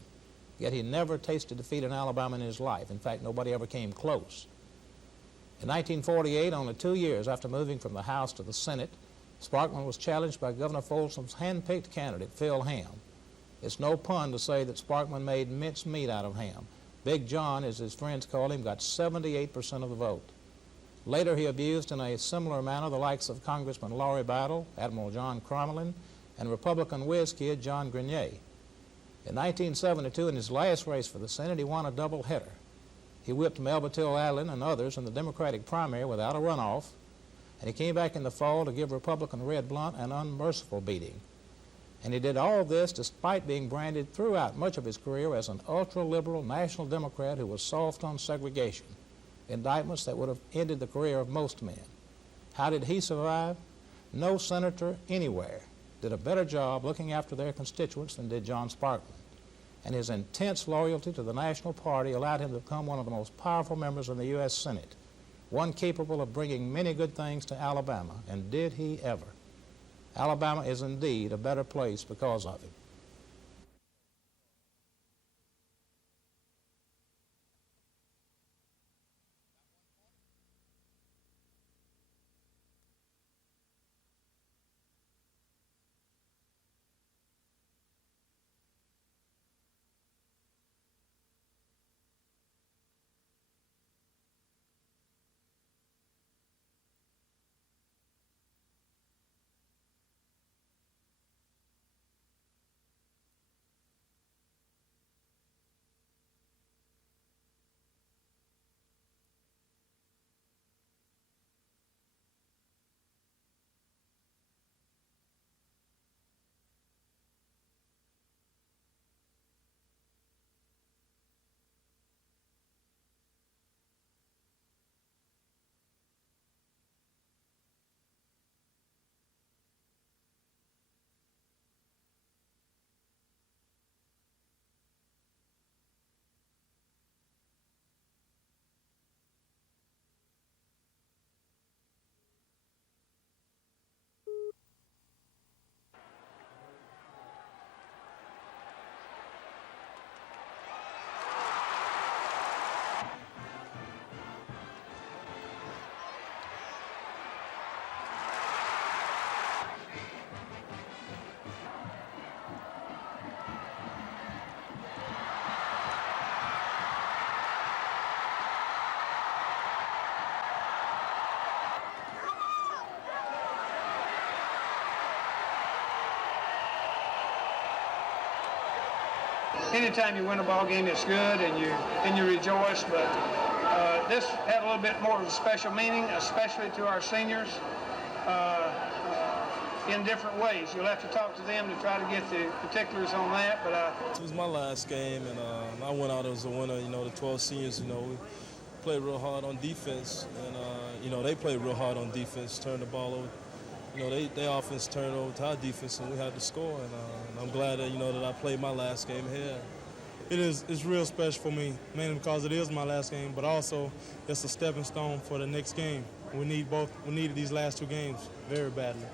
yet he never tasted defeat in Alabama in his life. In fact, nobody ever came close. In 1948, only 2 years after moving from the House to the Senate, Sparkman was challenged by Governor Folsom's hand-picked candidate, Phil Ham. It's no pun to say that Sparkman made mincemeat out of Ham. Big John, as his friends called him, got 78% of the vote. Later, he abused in a similar manner the likes of Congressman Laurie Battle, Admiral John Crommelin, and Republican whiz kid John Grenier. In 1972, in his last race for the Senate, he won a double-header. He whipped Melba Till Allen and others in the Democratic primary without a runoff, and he came back in the fall to give Republican Red Blunt an unmerciful beating. And he did all this despite being branded throughout much of his career as an ultra-liberal national Democrat who was soft on segregation, indictments that would have ended the career of most men. How did he survive? No senator anywhere did a better job looking after their constituents than did John Sparkman. And his intense loyalty to the National Party allowed him to become one of the most powerful members in the U.S. Senate, one capable of bringing many good things to Alabama, and did he ever. Alabama is indeed a better place because of him. Anytime you win a ball game, it's good, and you rejoice. But this had a little bit more of a special meaning, especially to our seniors, in different ways. You'll have to talk to them to try to get the particulars on that. But it was my last game, and I went out as a winner. You know, the 12 seniors, we played real hard on defense, and they played real hard on defense, turned the ball over. They offense turned over to our defense, and we had to score. And I'm glad that that I played my last game here. It's real special for me, mainly because it is my last game, but also it's a stepping stone for the next game. We needed these last two games very badly.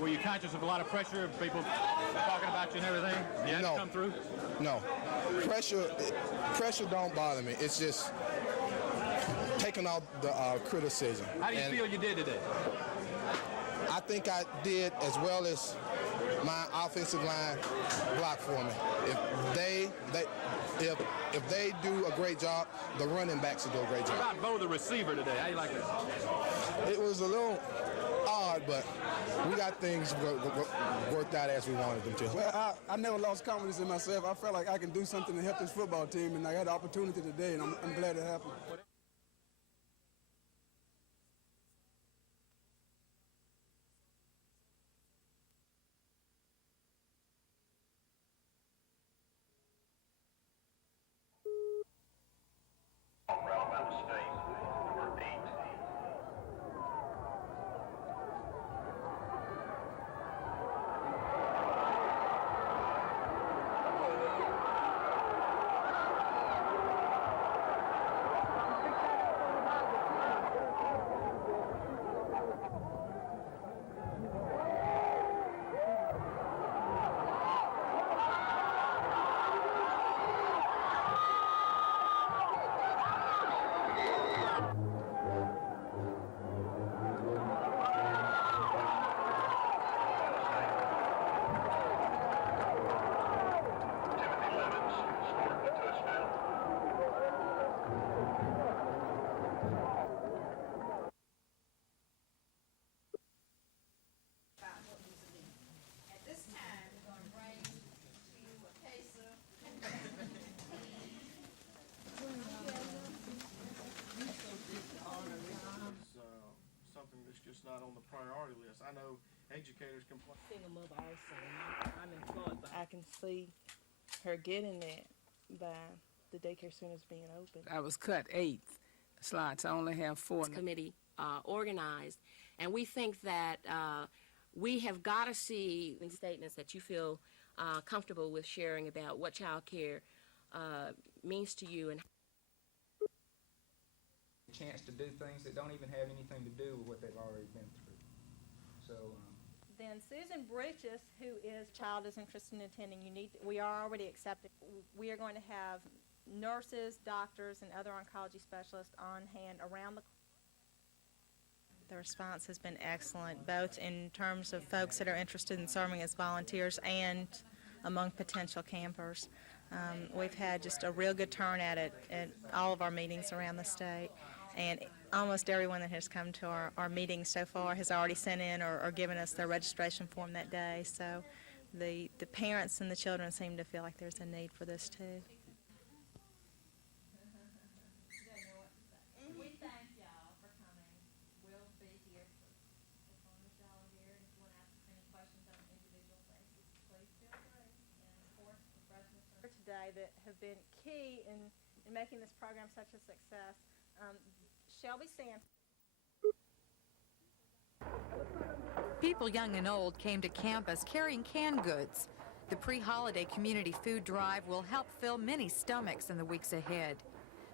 Were you conscious of a lot of pressure, of people talking about you and everything? Did that come through? No. Pressure don't bother me. It's just taking out the criticism. How do you feel you did today? I think I did as well as my offensive line block for me. If they do a great job, the running backs will do a great job. How about Bo, the receiver, today? How you like that? It was a little odd, but we got things worked out as we wanted them to. Well, I never lost confidence in myself. I felt like I can do something to help this football team, and I had the opportunity today, and I'm glad it happened. Not on the priority list. I know educators complain. Single mother also. I'm employed, but I can see her getting that by the daycare centers being open. I was cut 8 slots. I only have 4. Committee organized, and we think that we have got to see statements that you feel comfortable with sharing about what child care means to you and chance to do things that don't even have anything to do with what they've already been through. So then Susan Bridges, who is child is interested in attending, we are already accepted. We are going to have nurses, doctors, and other oncology specialists on hand around the response has been excellent, both in terms of folks that are interested in serving as volunteers and among potential campers. We've had just a real good turnout at all of our meetings around the state. And almost everyone that has come to our meetings so far has already sent in or given us their registration form that day. So the parents and the children seem to feel like there's a need for this too. We thank y'all for coming. We'll be here as long as y'all are here. If you want to ask us any questions on individual basis, please feel free. And of course, the freshmen today that have been key in making this program such a success. Shelby Sanford. People young and old came to campus carrying canned goods. The pre-holiday community food drive will help fill many stomachs in the weeks ahead.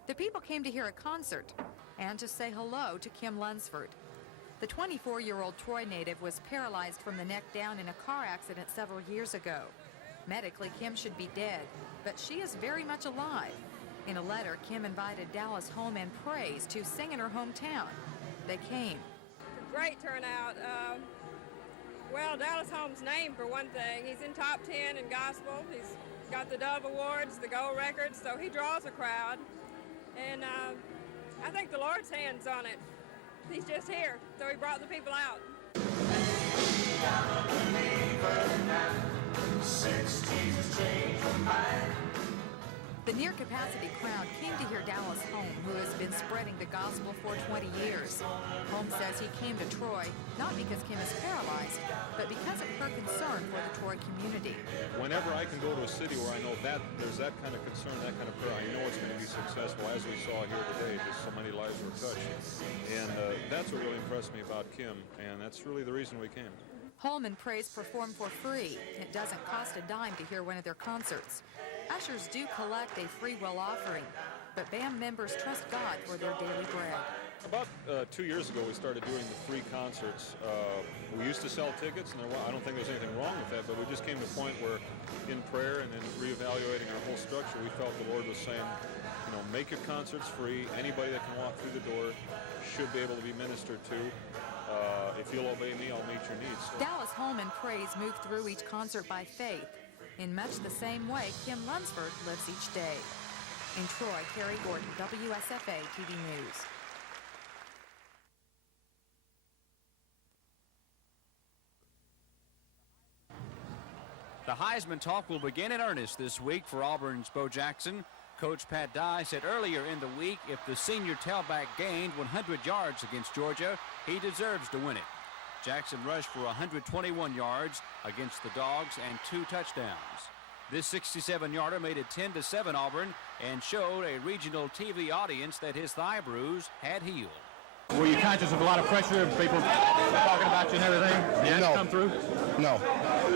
The people came to hear a concert and to say hello to Kim Lunsford. The 24-year-old Troy native was paralyzed from the neck down in a car accident several years ago. Medically, Kim should be dead, but she is very much alive. In a letter, Kim invited Dallas home and praise to sing in her hometown. They came. Great turnout. Well, Dallas Home's named for one thing. He's in top 10 in gospel. He's got the Dove Awards, the gold records, so he draws a crowd. And I think the Lord's hand's on it. He's just here, so he brought the people out. Since Jesus changed my mind. The near-capacity crowd came to hear Dallas Home, who has been spreading the gospel for 20 years. Home says he came to Troy not because Kim is paralyzed, but because of her concern for the Troy community. Whenever I can go to a city where I know that there's that kind of concern, that kind of prayer, I know it's going to be successful, as we saw here today. Just so many lives were touched. And that's what really impressed me about Kim, and that's really the reason we came. Home and Praise perform for free. It doesn't cost a dime to hear one of their concerts. Ushers do collect a free will offering, but band members trust God for their daily bread. About 2 years ago, we started doing the free concerts. We used to sell tickets, and I don't think there's anything wrong with that, but we just came to a point where in prayer and in reevaluating our whole structure, we felt the Lord was saying, you know, make your concerts free. Anybody that can walk through the door should be able to be ministered to. if you'll obey me, I'll meet your needs. So. Dallas Home and Praise moved through each concert by faith. In much the same way, Kim Lunsford lives each day. In Troy, Carrie Gordon, WSFA TV News. The Heisman talk will begin in earnest this week for Auburn's Bo Jackson. Coach Pat Dye said earlier in the week if the senior tailback gained 100 yards against Georgia, he deserves to win it. Jackson rushed for 121 yards against the Dogs and 2 touchdowns. This 67-yarder made it 10-7 Auburn and showed a regional TV audience that his thigh bruise had healed. Were you conscious of a lot of pressure of people talking about you and everything? Did that come through? No.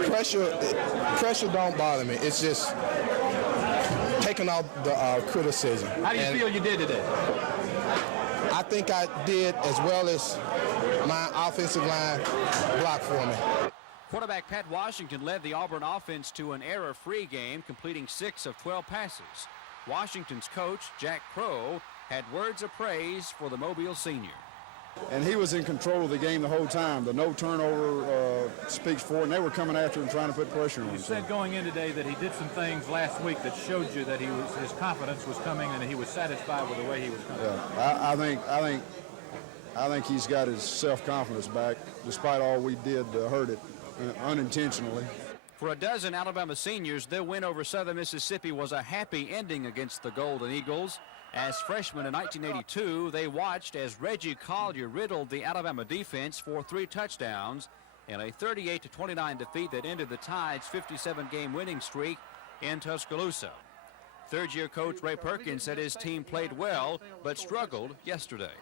Pressure don't bother me. It's just taking out the criticism. How do you feel you did today? I think I did as well as my offensive line blocked for me. Quarterback Pat Washington led the Auburn offense to an error-free game, completing 6 of 12 passes. Washington's coach, Jack Crow, had words of praise for the Mobile senior. And he was in control of the game the whole time. The no turnover speaks for it, and they were coming after him, trying to put pressure on him. You said going in today that he did some things last week that showed you that his confidence was coming and that he was satisfied with the way he was coming. Yeah, I think he's got his self-confidence back, despite all we did to hurt it unintentionally. For a dozen Alabama seniors, their win over Southern Mississippi was a happy ending against the Golden Eagles. As freshmen in 1982, they watched as Reggie Collier riddled the Alabama defense for 3 touchdowns in a 38-29 defeat that ended the Tide's 57-game winning streak in Tuscaloosa. Third-year coach Ray Perkins said his team played well but struggled yesterday.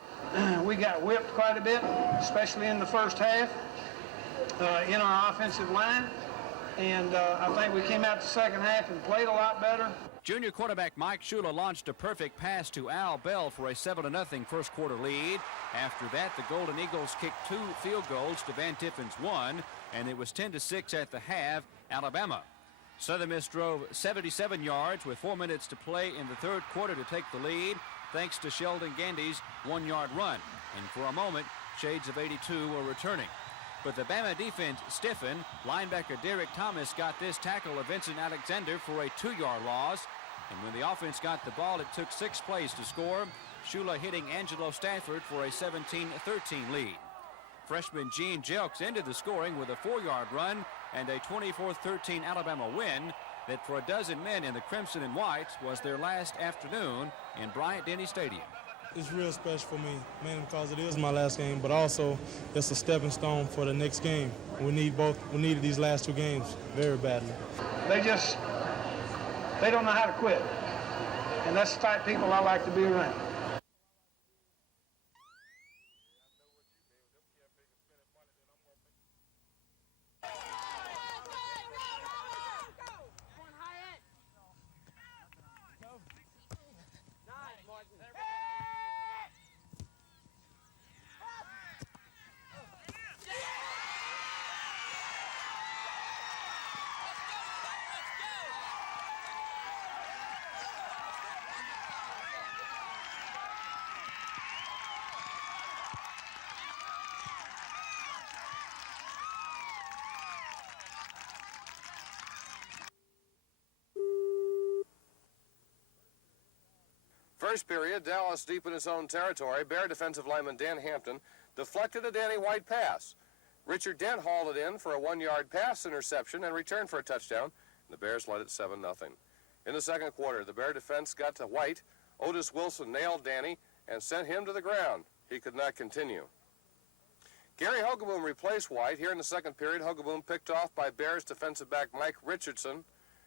We got whipped quite a bit, especially in the first half in our offensive line. And I think we came out the second half and played a lot better. Junior quarterback Mike Shula launched a perfect pass to Al Bell for a 7-0 first quarter lead. After that, the Golden Eagles kicked 2 field goals to Van Tiffin's 1, and it was 10-6 at the half, Alabama. Southern Miss drove 77 yards with 4 minutes to play in the third quarter to take the lead, thanks to Sheldon Gandy's 1-yard run. And for a moment, shades of 82 were returning. But the Bama defense stiffened. Linebacker Derek Thomas got this tackle of Vincent Alexander for a 2-yard loss. And when the offense got the ball, it took 6 plays to score. Shula hitting Angelo Stafford for a 17-13 lead. Freshman Gene Jelks ended the scoring with a 4-yard run and a 24-13 Alabama win that for a dozen men in the Crimson and Whites was their last afternoon in Bryant-Denny Stadium. It's real special for me, mainly because it is my last game, but also it's a stepping stone for the next game. We needed these last 2 games very badly. They don't know how to quit. And that's the type of people I like to be around. First period, Dallas deep in its own territory. Bear defensive lineman Dan Hampton deflected a Danny White pass. Richard Dent hauled it in for a 1-yard pass interception and returned for a touchdown. The Bears led it 7-0. In the second quarter, the Bear defense got to White. Otis Wilson nailed Danny and sent him to the ground. He could not continue. Gary Hogaboom replaced White. Here in the second period, Hogaboom picked off by Bears defensive back Mike Richardson.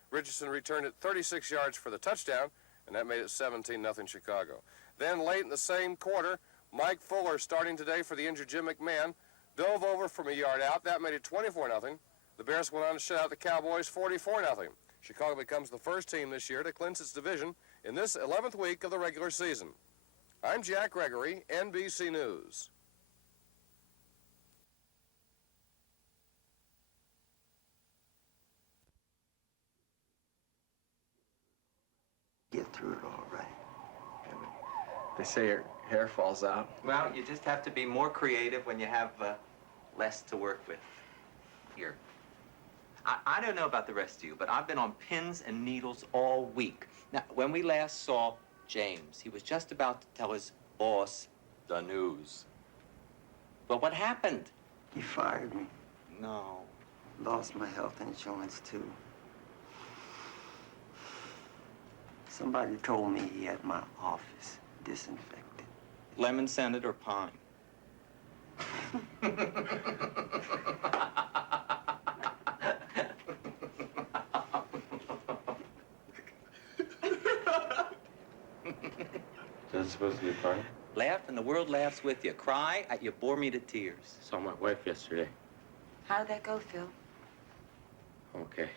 Richardson returned it 36 yards for the touchdown, and that made it 17-0 Chicago. Then late in the same quarter, Mike Fuller, starting today for the injured Jim McMahon, dove over from a yard out. That made it 24-0. The Bears went on to shut out the Cowboys 44-0. Chicago becomes the first team this year to clinch its division in this 11th week of the regular season. I'm Jack Gregory, NBC News. Get through it all right. They say hair falls out. Well, you just have to be more creative when you have less to work with. Here. I don't know about the rest of you, but I've been on pins and needles all week. Now, when we last saw James, he was just about to tell his boss the news. But what happened? He fired me. No. Lost my health insurance, too. Somebody told me he had my office disinfected. Lemon scented or pine? Is that supposed to be funny? Laugh and the world laughs with you. Cry, you bore me to tears. Saw my wife yesterday. How did that go, Phil? Okay.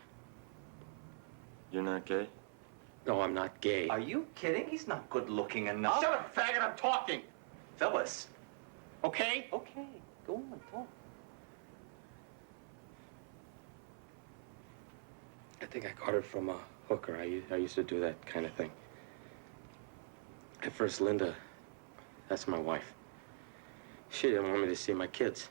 You're not gay? No, I'm not gay. Are you kidding? He's not good looking enough. Shut up, faggot, I'm talking! Phyllis. Okay? Okay, go on, talk. I think I got it from a hooker. I used to do that kind of thing. At first, Linda, that's my wife. She didn't want me to see my kids.